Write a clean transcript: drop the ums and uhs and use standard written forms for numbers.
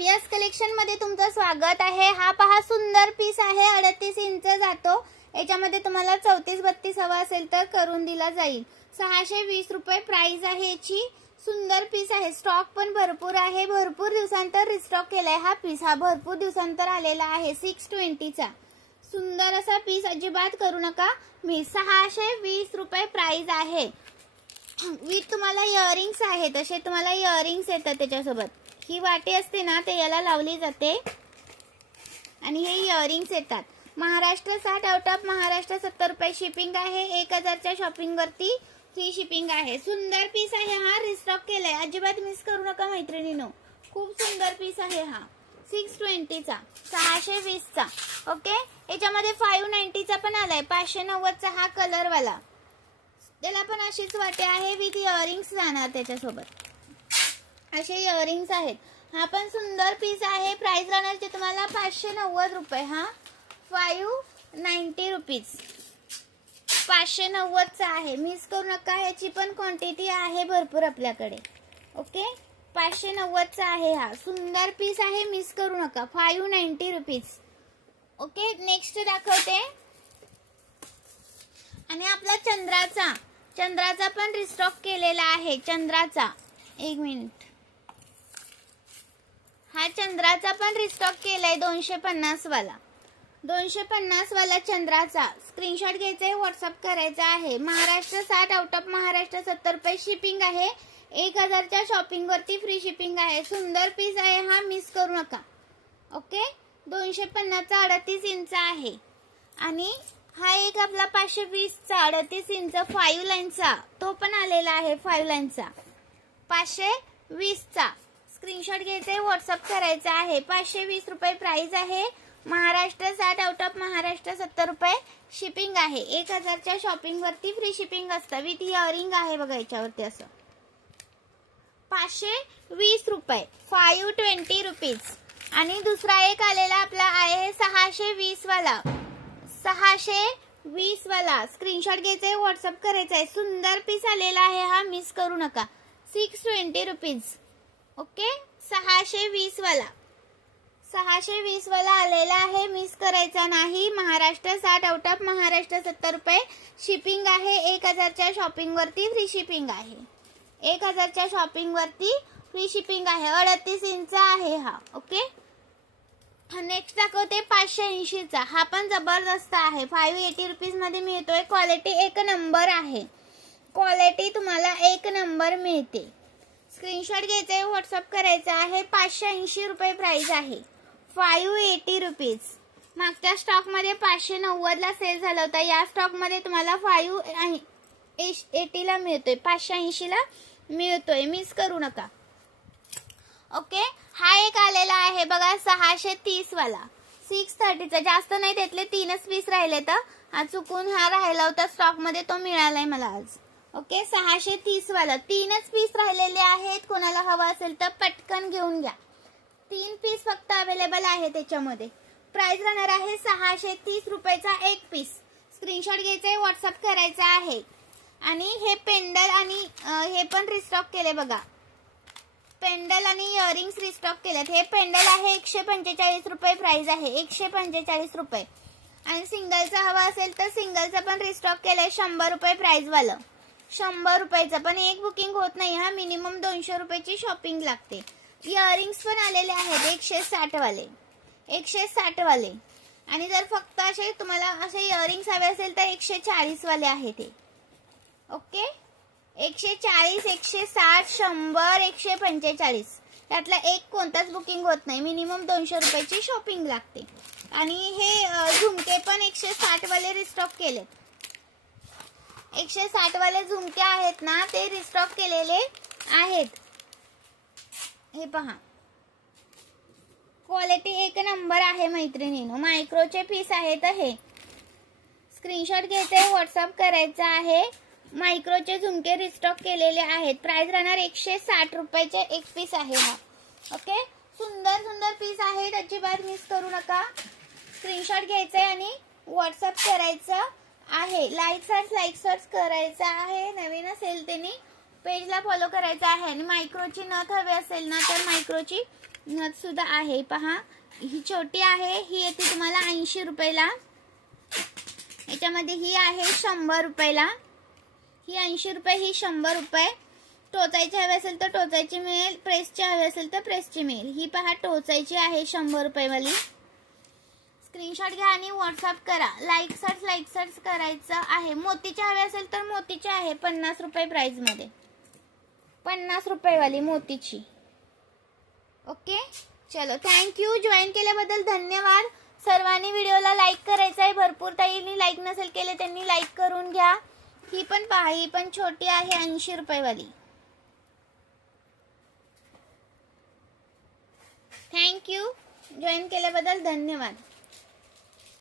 VS collection मध्ये तुमचं स्वागत आहे। हा पहा सुंदर पीस आहे, 38 इंच जातो। याच्यामध्ये तुम्हाला 34-32 हवा असेल तर करून दिला जाईल। 620 रुपये प्राइस आहे याची। सुंदर पीस आहे, स्टॉक पण भरपूर आहे। भरपूर दिवसांतर रिस्टॉक केलाय हा पीस। हा भरपूर दिवसांतर आलेला आहे। 620 चा सुंदर असा पीस, अजिबात करू नका मी। 620 रुपये प्राइस आहे। विथ तुम्हाला इयरिंग्स आहेत, असे तुम्हाला इयरिंग्स येतात त्याच्यासोबत। ही वाटी असते ना, ते याला लावली जाते आणि हे इयरिंग्स येतात। महाराष्ट्र 60, आउट ऑफ महाराष्ट्र 70 रुपये शिपिंग आहे। 1000 च्या शॉपिंग वरती फ्री शिपिंग आहे। सुंदर पीस आहे हा, रिस्टॉक केलाय, अजिबात मिस करू नका मैत्रिणींनो। खूप सुंदर पीस आहे हा। 620 चा, 620 चा। ओके, याच्यामध्ये 590 चा पण आलाय। 590 चा हा कलर वाला, त्याला पण अशीच वाटे आहे, विथ इयरिंग्स जाणार त्याच्यासोबत। असे इयरिंग्स आहेत। हा पण सुंदर पीस आहे। प्राइस राहणार ते तुम्हाला 590 रुपये। हा 590 रुपीज 590 चा आहे, मिस करू नका। याची पण क्वांटिटी आहे भरपूर आपल्याकडे। ओके, 590 चा आहे हा। सुंदर पीस आहे, मिस करू नका। 590 रुपीज। ओके, नेक्स्ट दाखवते। आणि आपला चंद्राचा पण रिस्टॉक केलेला आहे। चंद्राचा, एक मिनिट, हा चंद्राचा पण रिस्टॉक केलाय 250 वाला। 250 वाला चंद्राचा स्क्रीनशॉट घ्यायचा आहे, व्हॉट्सअप करायचा आहे। महाराष्ट्र 60, आउट ऑफ महाराष्ट्र 70 रुपये शिपिंग आहे। 1000 च्या शॉपिंग वरती फ्री शिपिंग आहे। सुंदर पीस आहे हा, मिस करू नका। ओके, 250 चा 38 इंच आहे। आणि हा एक आपला 520 चा 38 इंच 5 लाईनचा, तो पण आलेला आहे 5 लाईनचा। 520 चा स्क्रीनशॉट घ्यायचा आहे, व्हॉट्सअप करायचा आहे। 520 रुपये प्राइस आहे। महाराष्ट्र 60, आउट ऑफ महाराष्ट्र 70 रुपये शिपिंग आहे। 1000 च्या शॉपिंग वरती फ्री शिपिंग असतं, विथ इयरिंग आहे बघा याच्यावरती असं। 520 रुपये 520 रुपीज। आणि दुसरा एक आलेला आपला आहे 620 वाला। 620 वाला स्क्रीनशॉट घ्यायचा आहे, व्हॉट्सअप करायचा आहे। सुंदर पीस आलेला आहे हा, मिस करू नका। 620 रुपीज। ओके, 620 वाला 620 वाला आलेला आहे, मिस करायचा नाही। महाराष्ट्र 60, आउट ऑफ महाराष्ट्र 70 रुपये शिपिंग आहे। 1000 च्या शॉपिंग वरती फ्री शिपिंग आहे। 1000 च्या शॉपिंग वरती फ्री शिपिंग आहे। 38 इंच आहे हा। ओके, नेक्स्ट दाखवते 580 चा। हा पण जबरदस्त आहे। 580 रुपीज मध्ये मिळतोय। क्वालिटी एक नंबर आहे। क्वालिटी तुम्हाला एक नंबर मिळते। स्क्रीनशॉट घ्यायचा आहे, व्हॉट्सअप करायचा आहे। 580 रुपये प्राइस आहे। 580 रुपीज। मागच्या स्टॉक मध्ये 590 ला सेल झाला होता। या स्टॉक मध्ये तुम्हाला 580 ला मिळतोय, 580 ला मिळतोय, मिस करू नका। ओके, हा एक आलेला आहे बघा 630 वाला। 630 चा, जास्त नाही, त्यातले 3च पीस राहिले तर हा चुकून हा राहिला होता स्टॉक मध्ये, तो मिळालाय मला आज। ओके, 630 वाला 3च पीस राहिलेले आहेत। कोणाला हवा असेल तर पटकन घेऊन घ्या। 3 पीस फक्त अवेलेबल आहे त्याच्यामध्ये। प्राइस राहणार आहे 630 रुपयाचा एक पीस। स्क्रीनशॉट घ्यायचा आहे, व्हॉट्सअप करायचा आहे। आणि हे पेंडल आणि हे पण रिस्टॉक केले बघा। पेंडल आणि इयरिंग्स रिस्टॉक केलेत। हे पेंडल आहे 145 रुपये प्राइस आहे। 145 रुपये। आणि सिंगलचा हवा असेल तर सिंगलचा पण रिस्टॉक केलाय 100 रुपये प्राइस वाला। 100 रुपयाचं पण एक बुकिंग होत नाही हा, मिनिमम 200 रुपयाची शॉपिंग लागते। इयरिंग्स पण आलेले आहेत 160 वाले, 160 वाले। आणि जर फक्त असे तुम्हाला असे इयरिंग्स हवे असेल तर 140 वाले आहेत ते। ओके, 140, 160, 100, 145 त्यातला एक कोणताच बुकिंग होत नाही, मिनिमम 200 रुपयाची शॉपिंग लागते। आणि हे झुमके पण 160 वाले रिस्टॉक केलेत। 160 वाले झुमके आहेत ना, ते रिस्टॉक केलेले आहेत। हे पहा, क्वालिटी एक नंबर आहे मैत्रिणींनो। मायक्रोचे पीस आहेत हे। स्क्रीनशॉट घ्यायचे, व्हॉट्सअप करायचा आहे। मायक्रोचे झुमके रिस्टॉक केलेले आहेत। प्राइस राहणार 160 रुपयाचे एक पीस आहे हा। ओके, सुंदर सुंदर पीस आहेत, अजिबात मिस करू नका। स्क्रीनशॉट घ्यायचा आणि व्हॉट्सअप करायचं आहे। लाईक सर्च करायचा आहे। नवीन असेल त्यांनी पेजला फॉलो करायचा आहे। आणि मायक्रोची नथ हवी असेल ना तर मायक्रोची नथ सुद्धा आहे पहा, ही छोटी आहे, ही येते तुम्हाला 80 रुपयाला. याच्यामध्ये ही आहे 100 रुपयाला, ही 80 रुपये, ही 100 रुपये. टोचायची हवी असेल तर टोचायची मिळेल, प्रेसची हवी असेल तर प्रेसची मिळेल. ही पहा टोचायची आहे 100 रुपयेवाली. स्क्रीनशॉट घ्या आणि व्हॉट्सअप करा. लाईक सर्च करायचं आहे. मोतीची हवी असेल तर मोतीची आहे 50 रुपये प्राइस मध्ये, 50 रुपयेवाली मोतीची. ओके चलो, थँक्यू. जॉईन केल्याबद्दल धन्यवाद. सर्वांनी व्हिडिओला लाईक करायचं आहे. भरपूर ताईंनी लाईक नसेल केले त्यांनी लाईक करून घ्या. ही पण पहा, ही पण छोटी आहे 80 रुपयेवाली. थँक्यू. जॉईन केल्याबद्दल धन्यवाद.